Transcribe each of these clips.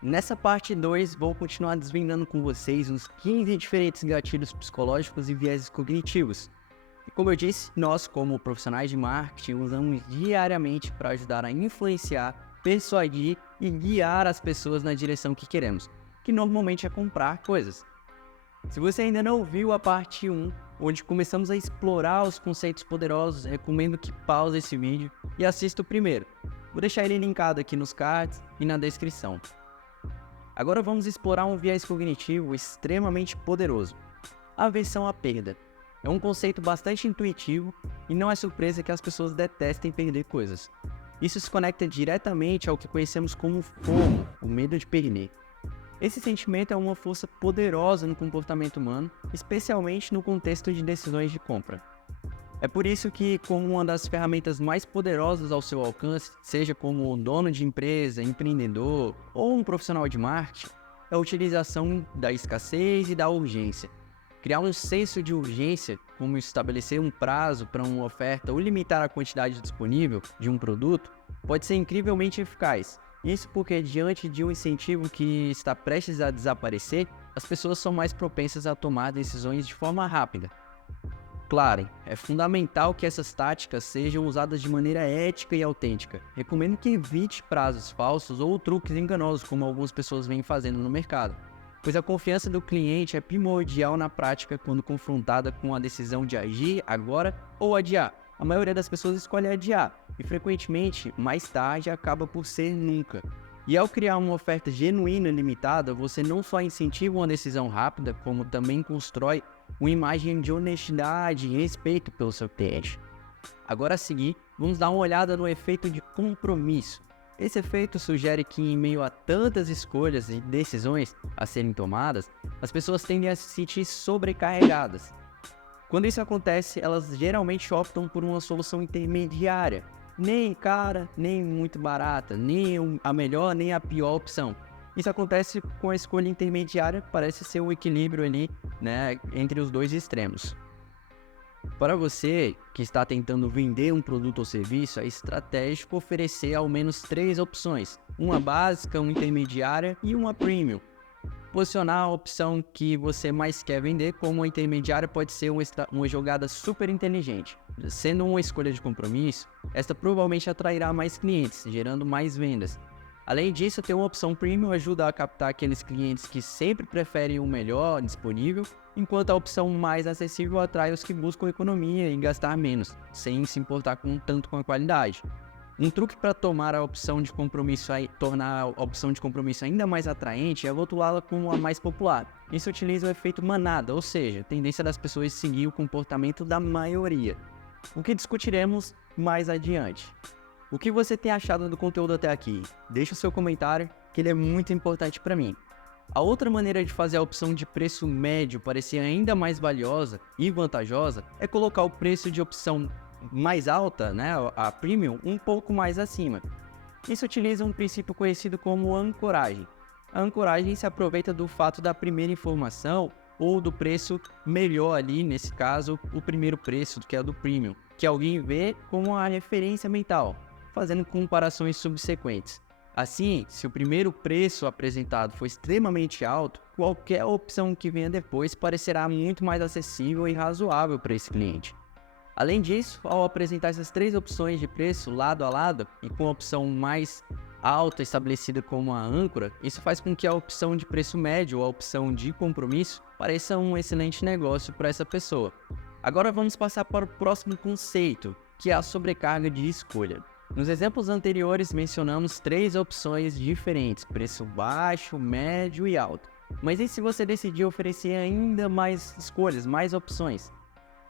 Nessa parte 2, vou continuar desvendando com vocês uns 15 diferentes gatilhos psicológicos e vieses cognitivos. E como eu disse, nós, como profissionais de marketing, usamos diariamente para ajudar a influenciar, persuadir e guiar as pessoas na direção que queremos, que normalmente é comprar coisas. Se você ainda não viu a parte 1, onde começamos a explorar os conceitos poderosos, recomendo que pause esse vídeo e assista o primeiro. Vou deixar ele linkado aqui nos cards e na descrição. Agora vamos explorar um viés cognitivo extremamente poderoso: a aversão à perda. É um conceito bastante intuitivo e não é surpresa que as pessoas detestem perder coisas. Isso se conecta diretamente ao que conhecemos como FOMO, o medo de perder. Esse sentimento é uma força poderosa no comportamento humano, especialmente no contexto de decisões de compra. É por isso que, como uma das ferramentas mais poderosas ao seu alcance, seja como dono de empresa, empreendedor ou um profissional de marketing, é a utilização da escassez e da urgência. Criar um senso de urgência, como estabelecer um prazo para uma oferta ou limitar a quantidade disponível de um produto, pode ser incrivelmente eficaz. Isso porque, diante de um incentivo que está prestes a desaparecer, as pessoas são mais propensas a tomar decisões de forma rápida. Claro, é fundamental que essas táticas sejam usadas de maneira ética e autêntica. Recomendo que evite prazos falsos ou truques enganosos, como algumas pessoas vêm fazendo no mercado, pois a confiança do cliente é primordial na prática quando confrontada com a decisão de agir agora ou adiar. A maioria das pessoas escolhe adiar, e frequentemente, mais tarde acaba por ser nunca. E ao criar uma oferta genuína e limitada, você não só incentiva uma decisão rápida, como também constrói uma imagem de honestidade e respeito pelo seu cliente. Agora a seguir, vamos dar uma olhada no efeito de compromisso. Esse efeito sugere que, em meio a tantas escolhas e decisões a serem tomadas, as pessoas tendem a se sentir sobrecarregadas. Quando isso acontece, elas geralmente optam por uma solução intermediária, nem cara, nem muito barata, nem a melhor, nem a pior opção. Isso acontece com a escolha intermediária, parece ser um equilíbrio ali, né, entre os dois extremos. Para você que está tentando vender um produto ou serviço, é estratégico oferecer ao menos 3 opções: uma básica, uma intermediária e uma premium. Posicionar a opção que você mais quer vender como uma intermediária pode ser uma jogada super inteligente. Sendo uma escolha de compromisso, esta provavelmente atrairá mais clientes, gerando mais vendas. Além disso, ter uma opção premium ajuda a captar aqueles clientes que sempre preferem o melhor disponível, enquanto a opção mais acessível atrai os que buscam economia e gastar menos, sem se importar tanto com a qualidade. Um truque para tornar a opção de compromisso ainda mais atraente é rotulá-la como a mais popular. Isso utiliza o efeito manada, ou seja, a tendência das pessoas seguir o comportamento da maioria, o que discutiremos mais adiante. O que você tem achado do conteúdo até aqui? Deixa o seu comentário, que ele é muito importante para mim. A outra maneira de fazer a opção de preço médio parecer ainda mais valiosa e vantajosa é colocar o preço de opção mais alta, né, a premium, um pouco mais acima. Isso utiliza um princípio conhecido como ancoragem. A ancoragem se aproveita do fato da primeira informação ou do preço melhor ali, nesse caso, o primeiro preço, que é o do premium, que alguém vê como a referência mental, fazendo comparações subsequentes. Assim, se o primeiro preço apresentado for extremamente alto, qualquer opção que venha depois parecerá muito mais acessível e razoável para esse cliente. Além disso, ao apresentar essas 3 opções de preço lado a lado e com a opção mais alta estabelecida como a âncora, isso faz com que a opção de preço médio ou a opção de compromisso pareça um excelente negócio para essa pessoa. Agora vamos passar para o próximo conceito, que é a sobrecarga de escolha. Nos exemplos anteriores mencionamos 3 opções diferentes: preço baixo, médio e alto. Mas e se você decidir oferecer ainda mais escolhas, mais opções?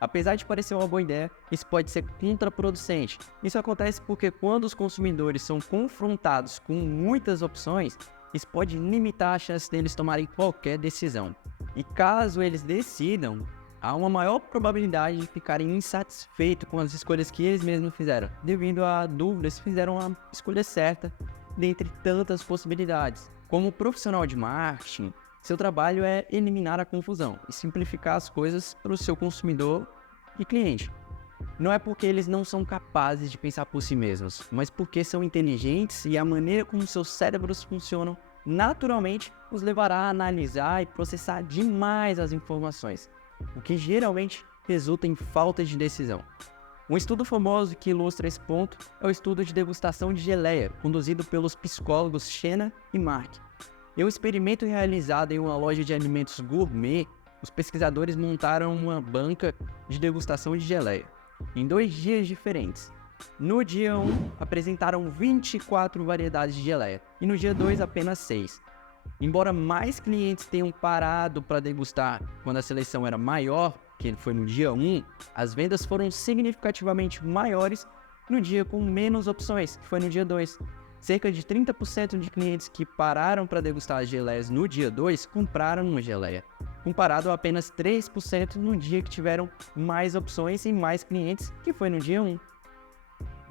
Apesar de parecer uma boa ideia, isso pode ser contraproducente. Isso acontece porque quando os consumidores são confrontados com muitas opções, isso pode limitar a chance deles tomarem qualquer decisão. E caso eles decidam, há uma maior probabilidade de ficarem insatisfeitos com as escolhas que eles mesmos fizeram, devido à dúvida se fizeram a escolha certa dentre tantas possibilidades. Como profissional de marketing, seu trabalho é eliminar a confusão e simplificar as coisas para o seu consumidor e cliente. Não é porque eles não são capazes de pensar por si mesmos, mas porque são inteligentes e a maneira como seus cérebros funcionam naturalmente os levará a analisar e processar demais as informações, o que geralmente resulta em falta de decisão. Um estudo famoso que ilustra esse ponto é o estudo de degustação de geleia, conduzido pelos psicólogos Shena e Mark. Em um experimento realizado em uma loja de alimentos gourmet, os pesquisadores montaram uma banca de degustação de geleia, em 2 dias diferentes. No dia 1, apresentaram 24 variedades de geleia, e no dia 2, apenas 6. Embora mais clientes tenham parado para degustar quando a seleção era maior, que foi no dia 1, as vendas foram significativamente maiores no dia com menos opções, que foi no dia 2. Cerca de 30% de clientes que pararam para degustar as geleias no dia 2 compraram uma geleia, comparado a apenas 3% no dia que tiveram mais opções e mais clientes, que foi no dia 1.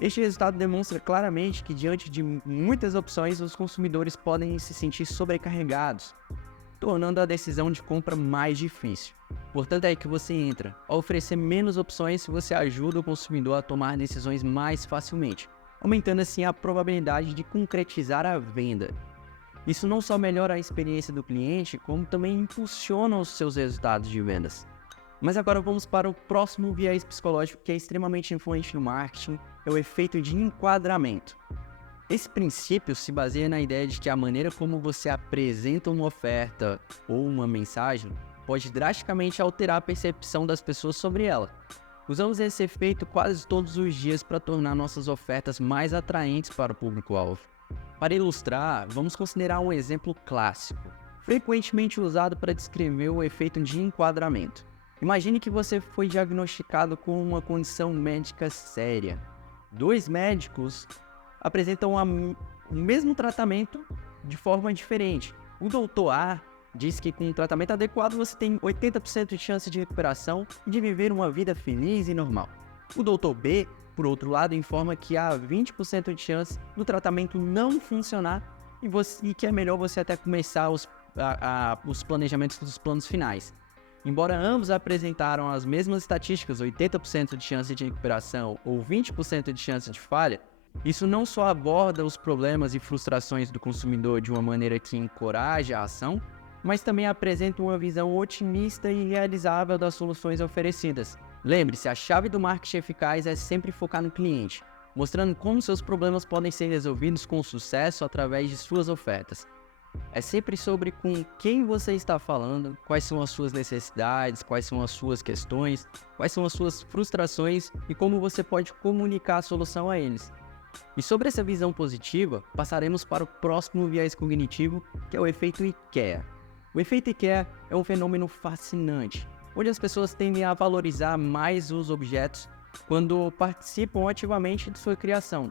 Este resultado demonstra claramente que, diante de muitas opções, os consumidores podem se sentir sobrecarregados, tornando a decisão de compra mais difícil. Portanto, é aí que você entra. Ao oferecer menos opções, você ajuda o consumidor a tomar decisões mais facilmente, aumentando assim a probabilidade de concretizar a venda. Isso não só melhora a experiência do cliente, como também impulsiona os seus resultados de vendas. Mas agora vamos para o próximo viés psicológico que é extremamente influente no marketing, é o efeito de enquadramento. Esse princípio se baseia na ideia de que a maneira como você apresenta uma oferta ou uma mensagem pode drasticamente alterar a percepção das pessoas sobre ela. Usamos esse efeito quase todos os dias para tornar nossas ofertas mais atraentes para o público-alvo. Para ilustrar, vamos considerar um exemplo clássico, frequentemente usado para descrever o efeito de enquadramento. Imagine que você foi diagnosticado com uma condição médica séria. 2 médicos apresentam o mesmo tratamento de forma diferente. O Dr. A diz que com um tratamento adequado você tem 80% de chance de recuperação e de viver uma vida feliz e normal. O Dr. B, por outro lado, informa que há 20% de chance do tratamento não funcionar e que é melhor você até começar os planejamentos dos planos finais. Embora ambos apresentaram as mesmas estatísticas, 80% de chance de recuperação ou 20% de chance de falha, isso não só aborda os problemas e frustrações do consumidor de uma maneira que encoraja a ação, mas também apresenta uma visão otimista e realizável das soluções oferecidas. Lembre-se, a chave do marketing eficaz é sempre focar no cliente, mostrando como seus problemas podem ser resolvidos com sucesso através de suas ofertas. É sempre sobre com quem você está falando, quais são as suas necessidades, quais são as suas questões, quais são as suas frustrações e como você pode comunicar a solução a eles. E sobre essa visão positiva, passaremos para o próximo viés cognitivo, que é o efeito IKEA. O efeito IKEA é um fenômeno fascinante, onde as pessoas tendem a valorizar mais os objetos quando participam ativamente de sua criação.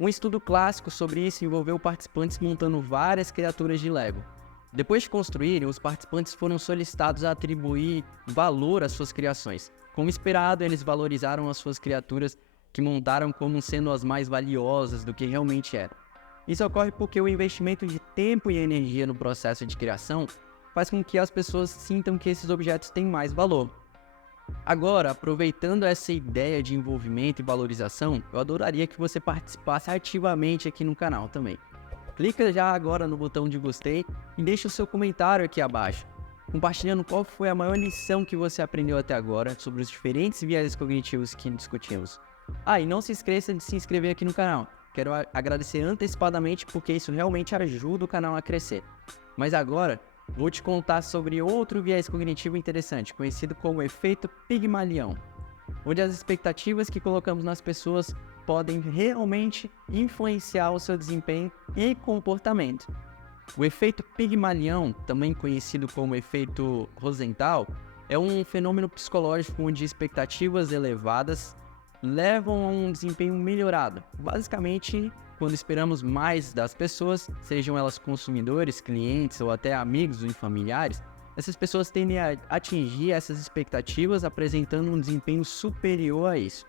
Um estudo clássico sobre isso envolveu participantes montando várias criaturas de Lego. Depois de construírem, os participantes foram solicitados a atribuir valor às suas criações. Como esperado, eles valorizaram as suas criaturas que montaram como sendo as mais valiosas do que realmente eram. Isso ocorre porque o investimento de tempo e energia no processo de criação faz com que as pessoas sintam que esses objetos têm mais valor. Agora, aproveitando essa ideia de envolvimento e valorização, eu adoraria que você participasse ativamente aqui no canal também. Clica já agora no botão de gostei e deixa o seu comentário aqui abaixo, compartilhando qual foi a maior lição que você aprendeu até agora sobre os diferentes viés cognitivos que discutimos. E não se esqueça de se inscrever aqui no canal. Quero agradecer antecipadamente porque isso realmente ajuda o canal a crescer. Mas agora, vou te contar sobre outro viés cognitivo interessante, conhecido como efeito Pigmalion, onde as expectativas que colocamos nas pessoas podem realmente influenciar o seu desempenho e comportamento. O efeito Pigmalion, também conhecido como efeito Rosenthal, é um fenômeno psicológico onde expectativas elevadas levam a um desempenho melhorado. Basicamente, quando esperamos mais das pessoas, sejam elas consumidores, clientes ou até amigos e familiares, essas pessoas tendem a atingir essas expectativas apresentando um desempenho superior a isso.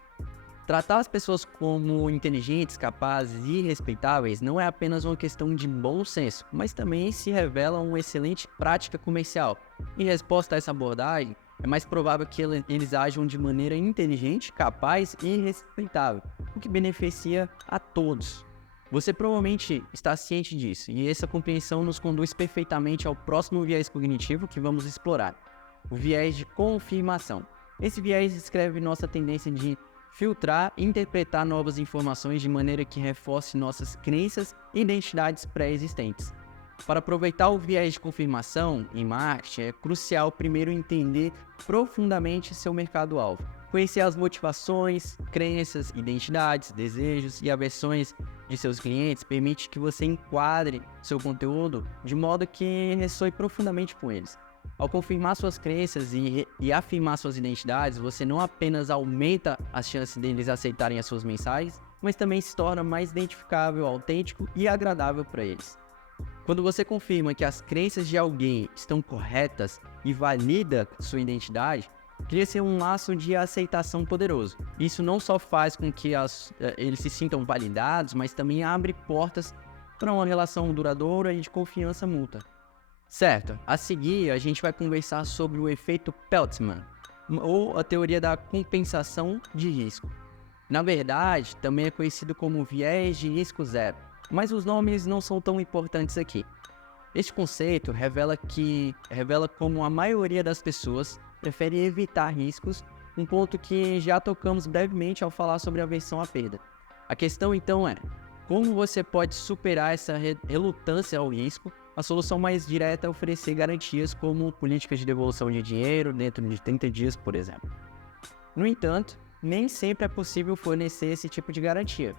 Tratar as pessoas como inteligentes, capazes e respeitáveis não é apenas uma questão de bom senso, mas também se revela uma excelente prática comercial. Em resposta a essa abordagem, é mais provável que eles ajam de maneira inteligente, capaz e respeitável, o que beneficia a todos. Você provavelmente está ciente disso, e essa compreensão nos conduz perfeitamente ao próximo viés cognitivo que vamos explorar, o viés de confirmação. Esse viés descreve nossa tendência de filtrar e interpretar novas informações de maneira que reforce nossas crenças e identidades pré-existentes. Para aproveitar o viés de confirmação em marketing, é crucial primeiro entender profundamente seu mercado-alvo. Conhecer as motivações, crenças, identidades, desejos e aversões de seus clientes permite que você enquadre seu conteúdo de modo que ressoe profundamente com eles. Ao confirmar suas crenças e afirmar suas identidades, você não apenas aumenta as chances deles aceitarem as suas mensagens, mas também se torna mais identificável, autêntico e agradável para eles. Quando você confirma que as crenças de alguém estão corretas e valida sua identidade, cria-se um laço de aceitação poderoso. Isso não só faz com que eles se sintam validados, mas também abre portas para uma relação duradoura e de confiança mútua. Certo, a seguir a gente vai conversar sobre o efeito Peltzman, ou a teoria da compensação de risco. Na verdade, também é conhecido como viés de risco zero, mas os nomes não são tão importantes aqui. Este conceito revela como a maioria das pessoas prefere evitar riscos, um ponto que já tocamos brevemente ao falar sobre a aversão à perda. A questão então é, como você pode superar essa relutância ao risco? A solução mais direta é oferecer garantias como políticas de devolução de dinheiro dentro de 30 dias, por exemplo. No entanto, nem sempre é possível fornecer esse tipo de garantia.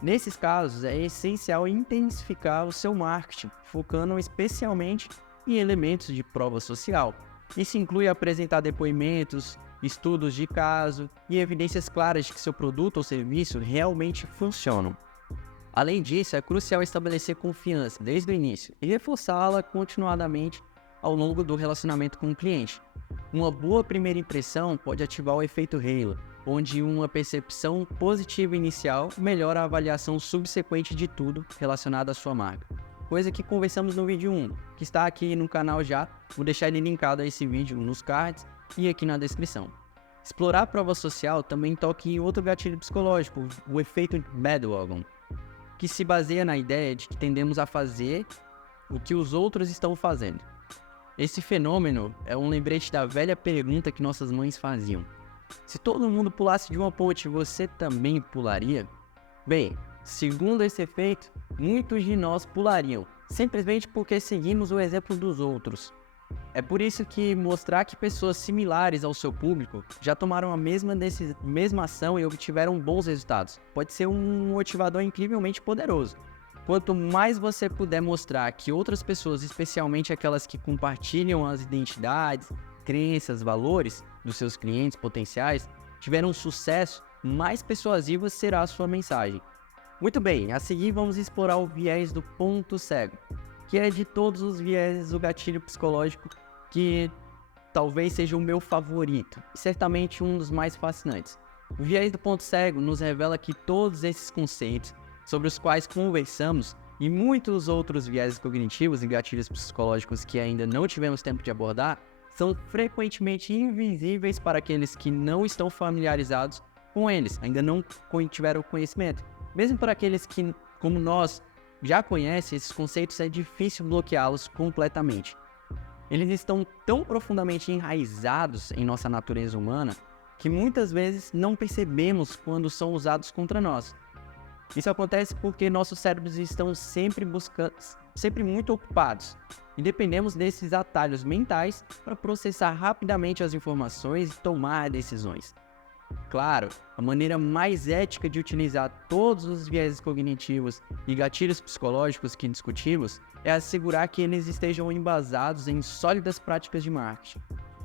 Nesses casos, é essencial intensificar o seu marketing, focando especialmente em elementos de prova social. Isso inclui apresentar depoimentos, estudos de caso e evidências claras de que seu produto ou serviço realmente funcionam. Além disso, é crucial estabelecer confiança desde o início e reforçá-la continuadamente ao longo do relacionamento com o cliente. Uma boa primeira impressão pode ativar o efeito halo, onde uma percepção positiva inicial melhora a avaliação subsequente de tudo relacionado à sua marca. Coisa que conversamos no vídeo 1, que está aqui no canal já, vou deixar ele linkado a esse vídeo nos cards e aqui na descrição. Explorar a prova social também toca em outro gatilho psicológico, o efeito bandwagon, que se baseia na ideia de que tendemos a fazer o que os outros estão fazendo. Esse fenômeno é um lembrete da velha pergunta que nossas mães faziam: se todo mundo pulasse de uma ponte, você também pularia? Bem, segundo esse efeito, muitos de nós pulariam, simplesmente porque seguimos o exemplo dos outros. É por isso que mostrar que pessoas similares ao seu público já tomaram a mesma ação e obtiveram bons resultados pode ser um motivador incrivelmente poderoso. Quanto mais você puder mostrar que outras pessoas, especialmente aquelas que compartilham as identidades, crenças, valores dos seus clientes potenciais, tiveram sucesso, mais persuasiva será a sua mensagem. Muito bem, a seguir vamos explorar o viés do ponto cego, que é de todos os viéses do gatilho psicológico que talvez seja o meu favorito, e certamente um dos mais fascinantes. O viés do ponto cego nos revela que todos esses conceitos sobre os quais conversamos e muitos outros viéses cognitivos e gatilhos psicológicos que ainda não tivemos tempo de abordar são frequentemente invisíveis para aqueles que não estão familiarizados com eles, ainda não tiveram conhecimento. Mesmo para aqueles que, como nós, já conhecem esses conceitos, é difícil bloqueá-los completamente. Eles estão tão profundamente enraizados em nossa natureza humana que muitas vezes não percebemos quando são usados contra nós. Isso acontece porque nossos cérebros estão sempre muito ocupados e dependemos desses atalhos mentais para processar rapidamente as informações e tomar decisões. Claro, a maneira mais ética de utilizar todos os viéses cognitivos e gatilhos psicológicos que discutimos é assegurar que eles estejam embasados em sólidas práticas de marketing.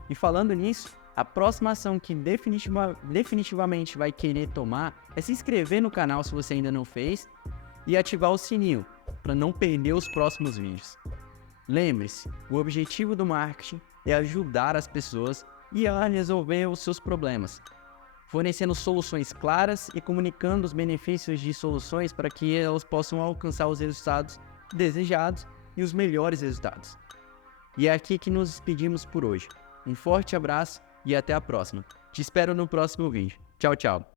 E falando nisso, a próxima ação que definitivamente vai querer tomar é se inscrever no canal se você ainda não fez e ativar o sininho para não perder os próximos vídeos. Lembre-se, o objetivo do marketing é ajudar as pessoas e a resolver os seus problemas, fornecendo soluções claras e comunicando os benefícios de soluções para que elas possam alcançar os resultados desejados e os melhores resultados. E é aqui que nos despedimos por hoje. Um forte abraço e até a próxima. Te espero no próximo vídeo. Tchau, tchau.